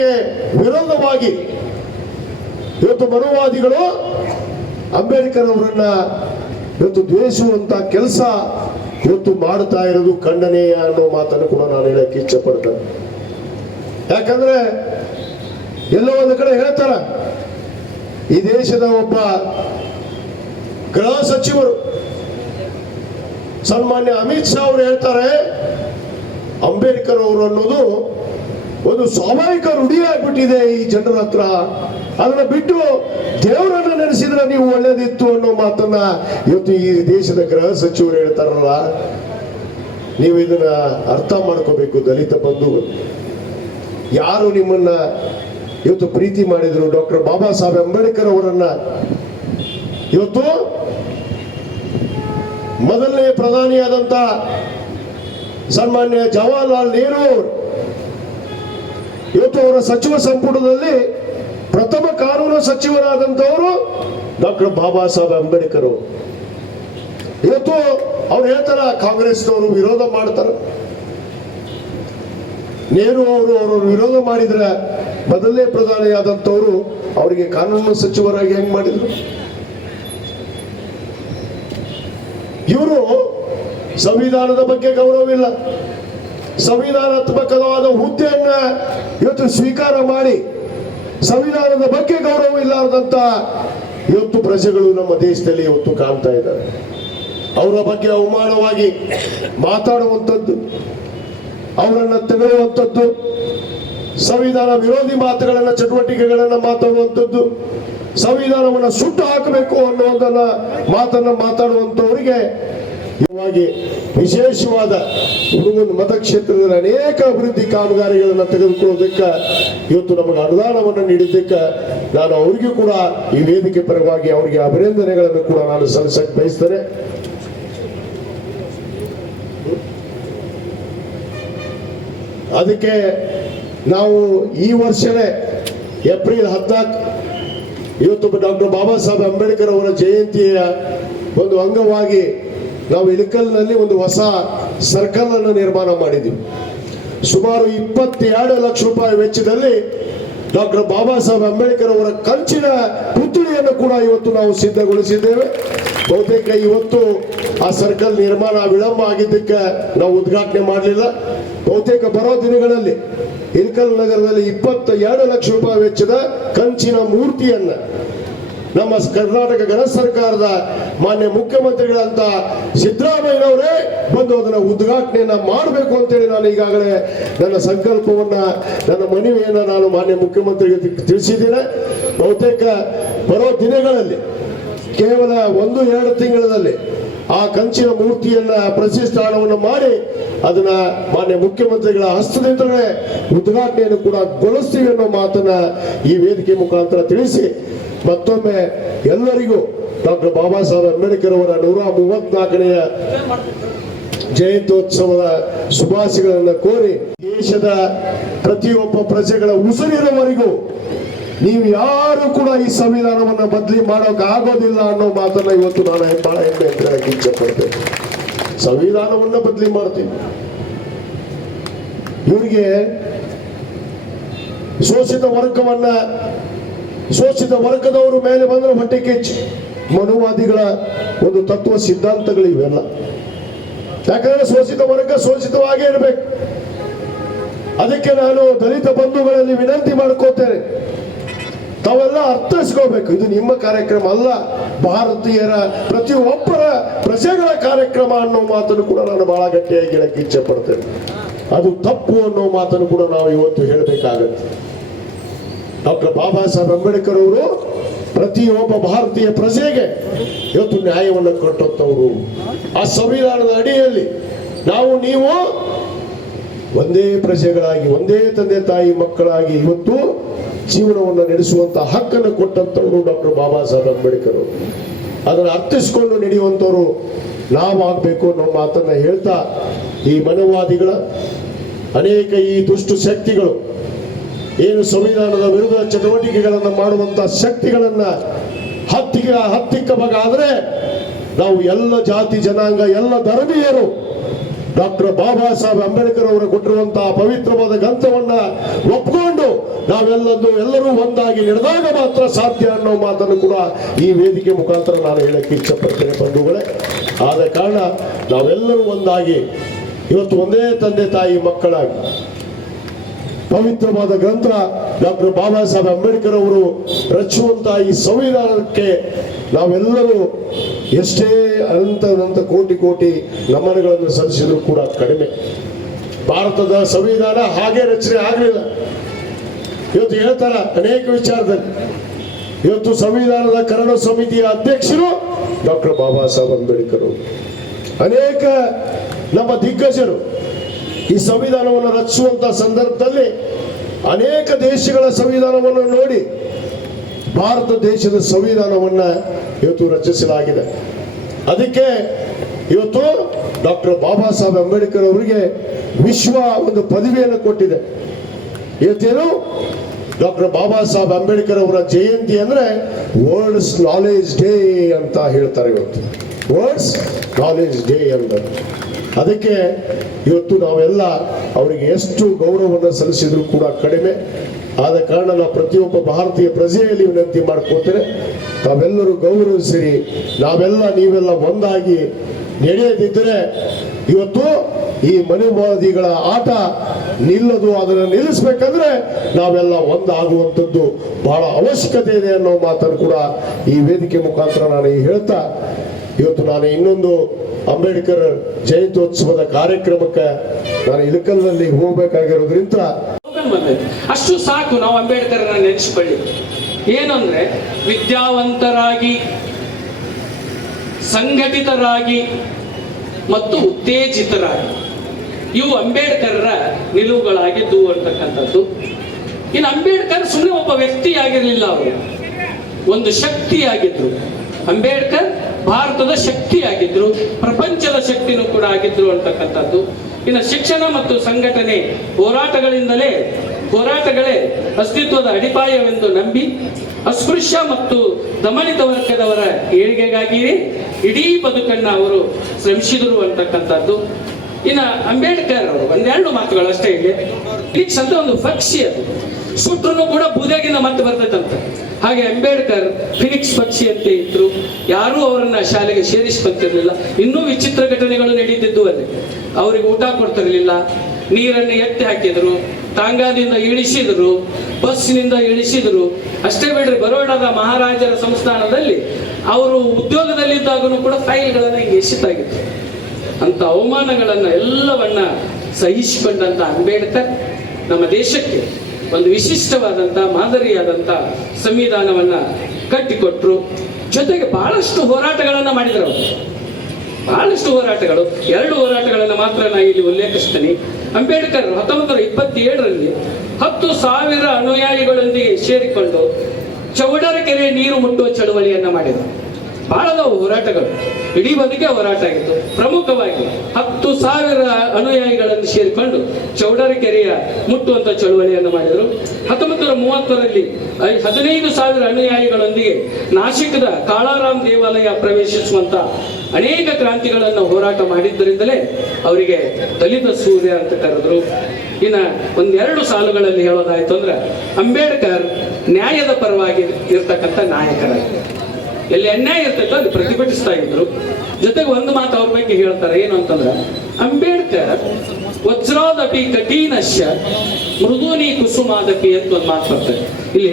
ಸಂವಿಧಾನಕ್ಕೆ ವಿರೋಧವಾಗಿ ಇವತ್ತು ಮನುವಾದಿಗಳು ಅಂಬೇಡ್ಕರ್ ಅವರನ್ನ ಇವತ್ತು ದ್ವೇಷಿಸುವಂತ ಕೆಲಸ ಇವತ್ತು ಮಾಡ್ತಾ ಇರೋದು ಖಂಡನೀಯ ಅನ್ನೋ ಮಾತನ್ನು ಕೂಡ ನಾನು ಹೇಳಕ್ಕೆ ಇಚ್ಛೆ ಪಡ್ತೇನೆ ಯಾಕಂದ್ರೆ ಎಲ್ಲೋ ಒಂದು ಕಡೆ ಹೇಳ್ತಾರ, ಈ ದೇಶದ ಒಬ್ಬ ಗೃಹ ಸಚಿವರು ಸನ್ಮಾನ್ಯ ಅಮಿತ್ ಶಾ ಅವರು ಹೇಳ್ತಾರೆ, ಅಂಬೇಡ್ಕರ್ ಅವರು ಅನ್ನೋದು ಒಂದು ಸ್ವಾಭಾವಿಕ ರೂಢಿಯಾಗ್ಬಿಟ್ಟಿದೆ ಈ ಜನರ ಹತ್ರ. ಅದನ್ನ ಬಿಟ್ಟು ದೇವರನ್ನ ನೆನೆಸಿದ್ರೆ ನೀವು ಒಳ್ಳೇದಿತ್ತು ಅನ್ನೋ ಮಾತನ್ನ ಇವತ್ತು ಈ ದೇಶದ ಗೃಹ ಸಚಿವರು ಹೇಳ್ತಾರಲ್ಲ, ನೀವು ಇದನ್ನ ಅರ್ಥ ಮಾಡ್ಕೋಬೇಕು ದಲಿತ ಬಂಧು ಯಾರು ನಿಮ್ಮನ್ನ ಇವತ್ತು ಪ್ರೀತಿ ಮಾಡಿದ್ರು? ಡಾಕ್ಟರ್ ಬಾಬಾ ಸಾಹೇಬ್ ಅಂಬೇಡ್ಕರ್ ಅವರನ್ನ. ಇವತ್ತು ಮೊದಲನೇ ಪ್ರಧಾನಿಯಾದಂತ ಸನ್ಮಾನ್ಯ ಜವಾಹರ್ಲಾಲ್ ನೆಹರು ಇವತ್ತು ಅವರ ಸಚಿವ ಸಂಪುಟದಲ್ಲಿ ಪ್ರಥಮ ಕಾನೂನು ಸಚಿವರಾದಂಥವರು ಡಾಕ್ಟರ್ ಬಾಬಾ ಸಾಹೇಬ್ ಅಂಬೇಡ್ಕರ್. ಇವತ್ತು ಅವ್ರು ಹೇಳ್ತಾರ, ಕಾಂಗ್ರೆಸ್ನವರು ವಿರೋಧ ಮಾಡ್ತಾರ. ನೆಹರು ಅವರು ಅವರು ವಿರೋಧ ಮಾಡಿದ್ರೆ ಮೊದಲನೇ ಪ್ರಧಾನಿಯಾದಂಥವರು ಅವರಿಗೆ ಕಾನೂನು ಸಚಿವರಾಗಿ ಹೆಂಗ್ ಮಾಡಿದ್ರು? ಇವರು ಸಂವಿಧಾನದ ಬಗ್ಗೆ ಗೌರವವಿಲ್ಲ ಸಂವಿಧಾನಾತ್ಮಕವಾದ ಹುದ್ದೆಯನ್ನ ಇವತ್ತು ಸ್ವೀಕಾರ ಮಾಡಿ ಸಂವಿಧಾನದ ಬಗ್ಗೆ ಗೌರವ ಇಲ್ಲಾರದಂತ ಇವತ್ತು ಪ್ರಜೆಗಳು ನಮ್ಮ ದೇಶದಲ್ಲಿ ಇವತ್ತು ಕಾಣ್ತಾ ಇದ್ದಾರೆ. ಅವರ ಬಗ್ಗೆ ಅವಮಾನವಾಗಿ ಮಾತಾಡುವಂಥದ್ದು, ಅವರನ್ನ ತೆಗೆಯುವಂಥದ್ದು, ಸಂವಿಧಾನ ವಿರೋಧಿ ಮಾತುಗಳನ್ನ, ಚಟುವಟಿಕೆಗಳನ್ನ ಮಾತಾಡುವಂಥದ್ದು, ಸಂವಿಧಾನವನ್ನು ಸುಟ್ಟು ಹಾಕಬೇಕು ಅನ್ನೋದನ್ನ ಮಾತನ್ನ ಮಾತಾಡುವಂತವರಿಗೆ ಇವಾಗಿ ವಿಶೇಷವಾದ ಹುಡುಗನ ಮತಕ್ಷೇತ್ರದಲ್ಲಿ ಅನೇಕ ಅಭಿವೃದ್ಧಿ ಕಾಮಗಾರಿಗಳನ್ನ ತೆಗೆದುಕೊಳ್ಳೋದಕ್ಕೆ ಇವತ್ತು ನಮಗೆ ಅನುದಾನವನ್ನು ನೀಡಿದ್ದಕ್ಕೆ ನಾನು ಅವರಿಗೂ ಕೂಡ ಈ ವೇದಿಕೆ ಪರವಾಗಿ ಅವರಿಗೆ ಅಭಿನಂದನೆಗಳನ್ನು ಕೂಡ ನಾನು ಸಲ್ಲಿಸಕ್ಕೆ ಬಯಸ್ತೇನೆ. ಅದಕ್ಕೆ ನಾವು ಈ ವರ್ಷವೇ ಏಪ್ರಿಲ್ ಹದಿನಾಲ್ಕು ಇವತ್ತು ಡಾಕ್ಟರ್ ಬಾಬಾ ಸಾಹೇಬ್ ಅಂಬೇಡ್ಕರ್ ಅವರ ಜಯಂತಿಯ ಒಂದು ಅಂಗವಾಗಿ ನಾವು ಇಳಕಲ್ನಲ್ಲಿ ಒಂದು ಹೊಸ ಸರ್ಕಲ್ ಅನ್ನು ನಿರ್ಮಾಣ ಮಾಡಿದ್ವಿ ಸುಮಾರು ಇಪ್ಪತ್ತೆರಡು ಲಕ್ಷ ರೂಪಾಯಿ ವೆಚ್ಚದಲ್ಲಿ ಡಾಕ್ಟರ್ ಬಾಬಾ ಸಾಹೇಬ್ ಅಂಬೇಡ್ಕರ್ ಅವರ ಕಂಚಿನ ಪುತ್ಥಳಿಯನ್ನು ಕೂಡ ಇವತ್ತು ನಾವು ಸಿದ್ಧಗೊಳಿಸಿದ್ದೇವೆ. ಬಹುತೇಕ ಇವತ್ತು ಆ ಸರ್ಕಲ್ ನಿರ್ಮಾಣ ವಿಳಂಬ ಆಗಿದ್ದಕ್ಕೆ ನಾವು ಉದ್ಘಾಟನೆ ಮಾಡಲಿಲ್ಲ. ಬಹುತೇಕ ಬರೋ ದಿನಗಳಲ್ಲಿ ಇಲ್ಕಲ್ ನಗರದಲ್ಲಿ ಇಪ್ಪತ್ತ ಎರಡು ಲಕ್ಷ ರೂಪಾಯಿ ವೆಚ್ಚದ ಕಂಚಿನ ಮೂರ್ತಿಯನ್ನ ನಮ್ಮ ಕರ್ನಾಟಕ ಗಣ ಸರ್ಕಾರದ ಮಾನ್ಯ ಮುಖ್ಯಮಂತ್ರಿಗಳಂತ ಸಿದ್ದರಾಮಯ್ಯನವರೇ ಬಂದು ಅದನ್ನ ಉದ್ಘಾಟನೆಯನ್ನ ಮಾಡಬೇಕು ಅಂತೇಳಿ ನಾನು ಈಗಾಗಲೇ ನನ್ನ ಸಂಕಲ್ಪವನ್ನ, ನನ್ನ ಮನವಿಯನ್ನ ನಾನು ಮಾನ್ಯ ಮುಖ್ಯಮಂತ್ರಿಗೆ ತಿಳಿಸಿದ್ದೇನೆ. ಬಹುತೇಕ ಬರೋ ದಿನಗಳಲ್ಲಿ, ಕೇವಲ ಒಂದು, ಎರಡು ತಿಂಗಳಲ್ಲಿ ಆ ಕಂಚಿನ ಮೂರ್ತಿಯನ್ನ, ಪ್ರತಿಷ್ಠಾನವನ್ನು ಮಾಡಿ ಅದನ್ನ ಮಾನ್ಯ ಮುಖ್ಯಮಂತ್ರಿಗಳ ಹಸ್ತದಿಂದಲೇ ಉದ್ಘಾಟನೆಯನ್ನು ಕೂಡ ಗೊಳಿಸ್ತೀವಿ ಅನ್ನೋ ಮಾತನ್ನ ಈ ವೇದಿಕೆ ಮುಖಾಂತರ ತಿಳಿಸಿ ಮತ್ತೊಮ್ಮೆ ಎಲ್ಲರಿಗೂ ಡಾಕ್ಟರ್ ಬಾಬಾ ಸಾಹೇಬ್ ಅಂಬೇಡ್ಕರ್ ಅವರ ನೂರ ಮೂವತ್ನಾಲ್ಕನೆಯ ಜಯಂತ್ಯೋತ್ಸವದ ಶುಭಾಶಯಗಳನ್ನು ಕೋರಿ ದೇಶದ ಪ್ರತಿಯೊಬ್ಬ ಪ್ರಜೆಗಳ ಉಸಿರಿರುವವರೆಗೂ ನೀವು ಯಾರು ಕೂಡ ಈ ಸಂವಿಧಾನವನ್ನು ಬದಲಿ ಮಾಡೋಕೆ ಆಗೋದಿಲ್ಲ ಅನ್ನೋ ಮಾತನ್ನ ಇವತ್ತು ನಾನು ಬಹಳ ಹೆಮ್ಮೆ ಅಂತ ಇಚ್ಛೆ ಪಡ್ತೇನೆ ಸಂವಿಧಾನವನ್ನ ಬದಲಿ ಮಾಡ್ತೀವಿ. ಇವರಿಗೆ ಶೋಷಿತ ವರ್ಗವನ್ನ ಶೋಷಿತ ವರ್ಗದವರು ಮೇಲೆ ಬಂದ್ರೆ ಹೊಟ್ಟೆ ಕಿಚ್ಚು. ಮನುವಾದಿಗಳ ಒಂದು ತತ್ವ ಸಿದ್ಧಾಂತಗಳು ಇವೆಲ್ಲ ಯಾಕಂದ್ರೆ ಶೋಷಿತ ವರ್ಗ ಶೋಷಿತವಾಗೇ ಇರಬೇಕು. ಅದಕ್ಕೆ ನಾನು ದಲಿತ ಬಂಧುಗಳಲ್ಲಿ ವಿನಂತಿ ಮಾಡ್ಕೋತೇನೆ. ತಾವೆಲ್ಲ ಅರ್ಥೈಸ್ಕೋಬೇಕು, ಇದು ನಿಮ್ಮ ಕಾರ್ಯಕ್ರಮ ಅಲ್ಲ. ಭಾರತೀಯರ ಪ್ರತಿಯೊಬ್ಬರ ಪ್ರಜೆಗಳ ಕಾರ್ಯಕ್ರಮ ಅನ್ನೋ ಮಾತನ್ನು ಕೂಡ ನಾನು ಬಹಳ ಗಟ್ಟಿಯಾಗಿ ಹೇಳಕ್ಕೆ ಇಚ್ಛೆ ಪಡ್ತೇನೆ. ಅದು ತಪ್ಪು ಅನ್ನೋ ಮಾತನ್ನು ಕೂಡ ನಾವು ಇವತ್ತು ಹೇಳಬೇಕಾಗತ್ತೆ. ಡಾಕ್ಟರ್ ಬಾಬಾ ಸಾಹೇಬ್ ಅಂಬೇಡ್ಕರ್ ಅವರು ಪ್ರತಿಯೊಬ್ಬ ಭಾರತೀಯ ಪ್ರಜೆಗೆ ಇವತ್ತು ನ್ಯಾಯವನ್ನು ಕೊಟ್ಟಂತವರು ಆ ಸಂವಿಧಾನದ ಅಡಿಯಲ್ಲಿ ನಾವು, ನೀವು ಒಂದೇ ಪ್ರಜೆಗಳಾಗಿ, ಒಂದೇ ತಂದೆ ತಾಯಿ ಮಕ್ಕಳಾಗಿ ಇವತ್ತು ಜೀವನವನ್ನು ನಡೆಸುವಂತ ಹಕ್ಕನ್ನು ಕೊಟ್ಟಂತವರು ಡಾಕ್ಟರ್ ಬಾಬಾ ಸಾಹೇಬ್ ಅಂಬೇಡ್ಕರ್ ಅದನ್ನು ಅರ್ಥಿಸಿಕೊಂಡು ನಡೆಯುವಂಥವ್ರು ನಾವಾಗಬೇಕು ಅನ್ನೋ ಮಾತನ್ನ ಹೇಳ್ತಾ ಈ ಮನವಾದಿಗಳ ಅನೇಕ ಈ ದುಷ್ಟು ಶಕ್ತಿಗಳು ಏನು ಸಂವಿಧಾನದ ವಿರುದ್ಧ ಚಟುವಟಿಕೆಗಳನ್ನು ಮಾಡುವಂತ ಶಕ್ತಿಗಳನ್ನ ಹತ್ತಿಕ್ಕ ಹತ್ತಿಕ್ಕಬೇಕಾದ್ರೆ ನಾವು ಎಲ್ಲ ಜಾತಿ ಜನಾಂಗ, ಎಲ್ಲ ಧರ್ಮೀಯರು ಡಾಕ್ಟರ್ ಬಾಬಾ ಸಾಹೇಬ್ ಅಂಬೇಡ್ಕರ್ ಅವರು ಕೊಟ್ಟಿರುವಂತಹ ಪವಿತ್ರವಾದ ಗ್ರಂಥವನ್ನ ಒಪ್ಕೊಂಡು ನಾವೆಲ್ಲದ್ದು ಎಲ್ಲರೂ ಒಂದಾಗಿ ನಡೆದಾಗ ಮಾತ್ರ ಸಾಧ್ಯ ಅನ್ನೋ ಮಾತನ್ನು ಕೂಡ ಈ ವೇದಿಕೆ ಮುಖಾಂತರ ನಾನು ಹೇಳಕ್ಕೆ ಇಚ್ಛಪಡ್ತೇನೆ ಬಂಧುಗಳೇ. ಆದ ಕಾರಣ ನಾವೆಲ್ಲರೂ ಒಂದಾಗಿ, ಇವತ್ತು ಒಂದೇ ತಂದೆ ತಾಯಿ ಮಕ್ಕಳಾಗಿ ಪವಿತ್ರವಾದ ಗ್ರಂಥ ಡಾಕ್ಟರ್ ಬಾಬಾ ಸಾಹೇಬ್ ಅಂಬೇಡ್ಕರ್ ಅವರು ರಚಿಸುವಂತಹ ಈ ಸಂವಿಧಾನಕ್ಕೆ ನಾವೆಲ್ಲರೂ ಎಷ್ಟೇ ಅನಂತ ಅನಂತ ಕೋಟಿ ಕೋಟಿ ನಮನಗಳನ್ನು ಸಲ್ಲಿಸಿದ್ರು ಕೂಡ ಕಡಿಮೆ. ಭಾರತದ ಸಂವಿಧಾನ ಹಾಗೆ ರಚನೆ ಆಗಲಿಲ್ಲ. ಇವತ್ತು ಹೇಳ್ತಾರ ಅನೇಕ ವಿಚಾರದಲ್ಲಿ. ಇವತ್ತು ಸಂವಿಧಾನದ ಕರಡು ಸಮಿತಿಯ ಅಧ್ಯಕ್ಷರು ಡಾಕ್ಟರ್ ಬಾಬಾ ಸಾಹೇಬ್ ಅಂಬೇಡ್ಕರ್ ಅನೇಕ ನಮ್ಮ ದಿಗ್ಗಜರು ಈ ಸಂವಿಧಾನವನ್ನು ರಚಿಸುವಂತ ಸಂದರ್ಭದಲ್ಲಿ ಅನೇಕ ದೇಶಗಳ ಸಂವಿಧಾನವನ್ನು ನೋಡಿ ಭಾರತ ದೇಶದ ಸಂವಿಧಾನವನ್ನ ಇವತ್ತು ರಚಿಸಲಾಗಿದೆ. ಅದಕ್ಕೆ ಇವತ್ತು ಡಾಕ್ಟರ್ ಬಾಬಾ ಸಾಹೇಬ್ ಅಂಬೇಡ್ಕರ್ ಅವರಿಗೆ ವಿಶ್ವ ಒಂದು ಪದವಿಯನ್ನು ಕೊಟ್ಟಿದೆ. ಇವತ್ತೇನು? ಡಾಕ್ಟರ್ ಬಾಬಾ ಸಾಹೇಬ್ ಅಂಬೇಡ್ಕರ್ ಅವರ ಜಯಂತಿ ಅಂದ್ರೆ ವರ್ಲ್ಡ್ಸ್ ನಾಲೆಜ್ ಡೇ ಅಂತ ಹೇಳ್ತಾರೆ ಇವತ್ತು. ವರ್ಲ್ಡ್ಸ್ ನಾಲೆಜ್ ಡೇ ಅಂತ. ಅದಕ್ಕೆ ಇವತ್ತು ನಾವೆಲ್ಲ ಅವರಿಗೆ ಎಷ್ಟು ಗೌರವವನ್ನು ಸಲ್ಲಿಸಿದ್ರು ಕೂಡ ಕಡಿಮೆ. ಆದ ಕಾರಣ ನಾವು ಪ್ರತಿಯೊಬ್ಬ ಭಾರತೀಯ ಪ್ರಜೆಯಲ್ಲಿ ವಿನಂತಿ ಮಾಡ್ಕೋತೇನೆ, ತಾವೆಲ್ಲರೂ ಗೌರವಿಸಿರಿ. ನಾವೆಲ್ಲ ನೀವೆಲ್ಲ ಒಂದಾಗಿ ನಡೆಯದಿದ್ದರೆ ಇವತ್ತು ಈ ಮನುವಾದಿಗಳ ಆಟ ನಿಲ್ಲದು, ಅದನ್ನು ನಿಲ್ಲಿಸ್ಬೇಕಂದ್ರೆ ನಾವೆಲ್ಲ ಒಂದಾಗುವಂಥದ್ದು ಬಹಳ ಅವಶ್ಯಕತೆ ಇದೆ ಅನ್ನೋ ಮಾತನ್ನು ಕೂಡ ಈ ವೇದಿಕೆ ಮುಖಾಂತರ ನಾನು ಹೇಳ್ತಾ ಇವತ್ತು ನಾನು ಇನ್ನೊಂದು ಅಂಬೇಡ್ಕರ್ ಜಯಂತ್ಯೋತ್ಸವದ ಕಾರ್ಯಕ್ರಮಕ್ಕೆ ನಾನು ಇಳಕಲ್ನಲ್ಲಿ ಹೋಗ್ಬೇಕಾಗಿರೋದ್ರಿಂದ ಅಷ್ಟು ಸಾಕು ನಾವು ಅಂಬೇಡ್ಕರ್ ನೆನೆಸ್ಕೊಳ್ಳಿ. ಏನು ಅಂದ್ರೆ ವಿದ್ಯಾವಂತರಾಗಿ, ಸಂಘಟಿತರಾಗಿ ಮತ್ತು ಉತ್ತೇಜಿತರಾಗಿ ಇವು ಅಂಬೇಡ್ಕರ್ರ ನಿಲುವುಗಳಾಗಿದ್ದು ಅಂತಕ್ಕಂಥದ್ದು ಇನ್ನು ಅಂಬೇಡ್ಕರ್ ಸುಮ್ಮನೆ ಒಬ್ಬ ವ್ಯಕ್ತಿಯಾಗಿರಲಿಲ್ಲ ಅವರು. ಒಂದು ಶಕ್ತಿಯಾಗಿದ್ರು. ಅಂಬೇಡ್ಕರ್ ಭಾರತದ ಶಕ್ತಿಯಾಗಿದ್ರು, ಪ್ರಪಂಚದ ಶಕ್ತಿನೂ ಕೂಡ ಆಗಿದ್ರು ಅಂತಕ್ಕಂಥದ್ದು. ಇನ್ನು ಶಿಕ್ಷಣ ಮತ್ತು ಸಂಘಟನೆ ಹೋರಾಟಗಳಿಂದಲೇ, ಹೋರಾಟಗಳೇ ಅಸ್ತಿತ್ವದ ಅಡಿಪಾಯವೆಂದು ನಂಬಿ, ಅಸ್ಪೃಶ್ಯ ಮತ್ತು ದಮನಿತ ವರ್ಗದವರ ಏಳಿಗೆಗಾಗಿಯೇ ಇಡೀ ಬದುಕನ್ನ ಅವರು ಶ್ರಮಿಸಿದರು ಅಂತಕ್ಕಂಥದ್ದು. ಇನ್ನು ಅಂಬೇಡ್ಕರ್ ಅವರು, ಒಂದೆರಡು ಮಾತುಗಳು ಅಷ್ಟೇ ಇಲ್ಲಿ. ಅಂತ ಒಂದು ಪಕ್ಷಿ ಅದು. ಸುಟ್ರು ಕೂಡ ಬೂದಿಯಾಗಿಂದ ಮತ್ತೆ ಬರ್ತೈತಂತೆ. ಹಾಗೆ ಅಂಬೇಡ್ಕರ್ ಫಿನಿಕ್ಸ್ ಪಕ್ಷಿ ಅಂತ ಇದ್ರು. ಯಾರೂ ಅವರನ್ನ ಶಾಲೆಗೆ ಸೇರಿಸ್ಕೊಂತಿರ್ಲಿಲ್ಲ. ಇನ್ನೂ ವಿಚಿತ್ರ ಘಟನೆಗಳು ನಡೀತಿದ್ದು ಅಲ್ಲಿ. ಅವರಿಗೆ ಊಟ ಕೊಡ್ತಿರ್ಲಿಲ್ಲ. ನೀರನ್ನು ಎತ್ತಿ ಹಾಕಿದ್ರು. ತಾಂಗಾದಿಂದ ಇಳಿಸಿದ್ರು. ಬಸ್ನಿಂದ ಇಳಿಸಿದ್ರು. ಅಷ್ಟೇ ಬಿಡ್ರಿ, ಬರೋಡಾದ ಮಹಾರಾಜರ ಸಂಸ್ಥಾನದಲ್ಲಿ ಅವರು ಉದ್ಯೋಗದಲ್ಲಿದ್ದಾಗೂ ಕೂಡ ಫೈಲ್ಗಳನ್ನು ಹಿಂಗೆ ಎಸಿತಾಗಿತ್ತು. ಅಂತ ಅವಮಾನಗಳನ್ನ ಎಲ್ಲವನ್ನ ಸಹಿಸಿಕೊಂಡಂತ ಅಂಬೇಡ್ಕರ್ ನಮ್ಮ ದೇಶಕ್ಕೆ. ಒಂದು ವಿಶಿಷ್ಟವಾದಂಥ ಮಾದರಿಯಾದಂಥ ಸಂವಿಧಾನವನ್ನ ಕಟ್ಟಿಕೊಟ್ರು. ಜೊತೆಗೆ ಬಹಳಷ್ಟು ಹೋರಾಟಗಳನ್ನು ಮಾಡಿದರು ಅವರು. ಬಹಳಷ್ಟು ಹೋರಾಟಗಳು. ಎರಡು ಹೋರಾಟಗಳನ್ನು ಮಾತ್ರ ನಾನು ಇಲ್ಲಿ ಉಲ್ಲೇಖಿಸ್ತೇನೆ. ಅಂಬೇಡ್ಕರ್ ಹತ್ತೊಂಬತ್ತು ನೂರ ಇಪ್ಪತ್ತೇಳರಲ್ಲಿ ಹತ್ತು ಸಾವಿರ ಅನುಯಾಯಿಗಳೊಂದಿಗೆ ಸೇರಿಕೊಂಡು ಚೌಡರ ಕೆರೆ ನೀರು ಮುಟ್ಟುವ ಚಳುವಳಿಯನ್ನ ಮಾಡಿದರು. ಬಹಳದವು ಹೋರಾಟಗಳು. ಇಡೀ ಬದುಕೆ ಹೋರಾಟ ಆಗಿತ್ತು. ಪ್ರಮುಖವಾಗಿ ಹತ್ತು ಸಾವಿರ ಅನುಯಾಯಿಗಳನ್ನು ಸೇರಿಕೊಂಡು ಚೌಡರ ಕೆರೆಯ ಮುಟ್ಟುವಂತ ಚಳುವಳಿಯನ್ನು ಮಾಡಿದರು. ಹತ್ತೊಂಬತ್ತು ನೂರ ಮೂವತ್ತರಲ್ಲಿ ಹದಿನೈದು ಸಾವಿರ ಅನುಯಾಯಿಗಳೊಂದಿಗೆ ನಾಶಿಕದ ಕಾಳಾರಾಮ್ ದೇವಾಲಯ ಪ್ರವೇಶಿಸುವಂತ ಅನೇಕ ಕ್ರಾಂತಿಗಳನ್ನು ಹೋರಾಟ ಮಾಡಿದ್ದರಿಂದಲೇ ಅವರಿಗೆ ದಲಿತ ಸೂರ್ಯ ಅಂತ ಕರೆದ್ರು. ಇನ್ನ ಒಂದೆರಡು ಸಾಲುಗಳಲ್ಲಿ ಹೇಳೋದಾಯ್ತು ಅಂದ್ರೆ ಅಂಬೇಡ್ಕರ್ ನ್ಯಾಯದ ಪರವಾಗಿ ಇರ್ತಕ್ಕಂಥ ನಾಯಕರಾಗಿದ್ದಾರೆ. ಎಲ್ಲಿ ಅನ್ಯಾಯ ಇರ್ತೈತೋ ಅಲ್ಲಿ ಪ್ರತಿಭಟಿಸ್ತಾ ಇದ್ರು. ಜೊತೆಗೆ ಒಂದು ಮಾತು ಅವ್ರ ಬಗ್ಗೆ ಹೇಳ್ತಾರೆ, ಏನು ಅಂತಂದ್ರೆ, ಅಂಬೇಡ್ಕರ್, ವಜ್ರಾದಪಿ ಕಠಿಣಶ್ಯ ಮೃದುನಿ ಕುಸುಮಾದಪಿ ಅಂತ ಒಂದು ಮಾತು ಬರ್ತದೆ ಇಲ್ಲಿ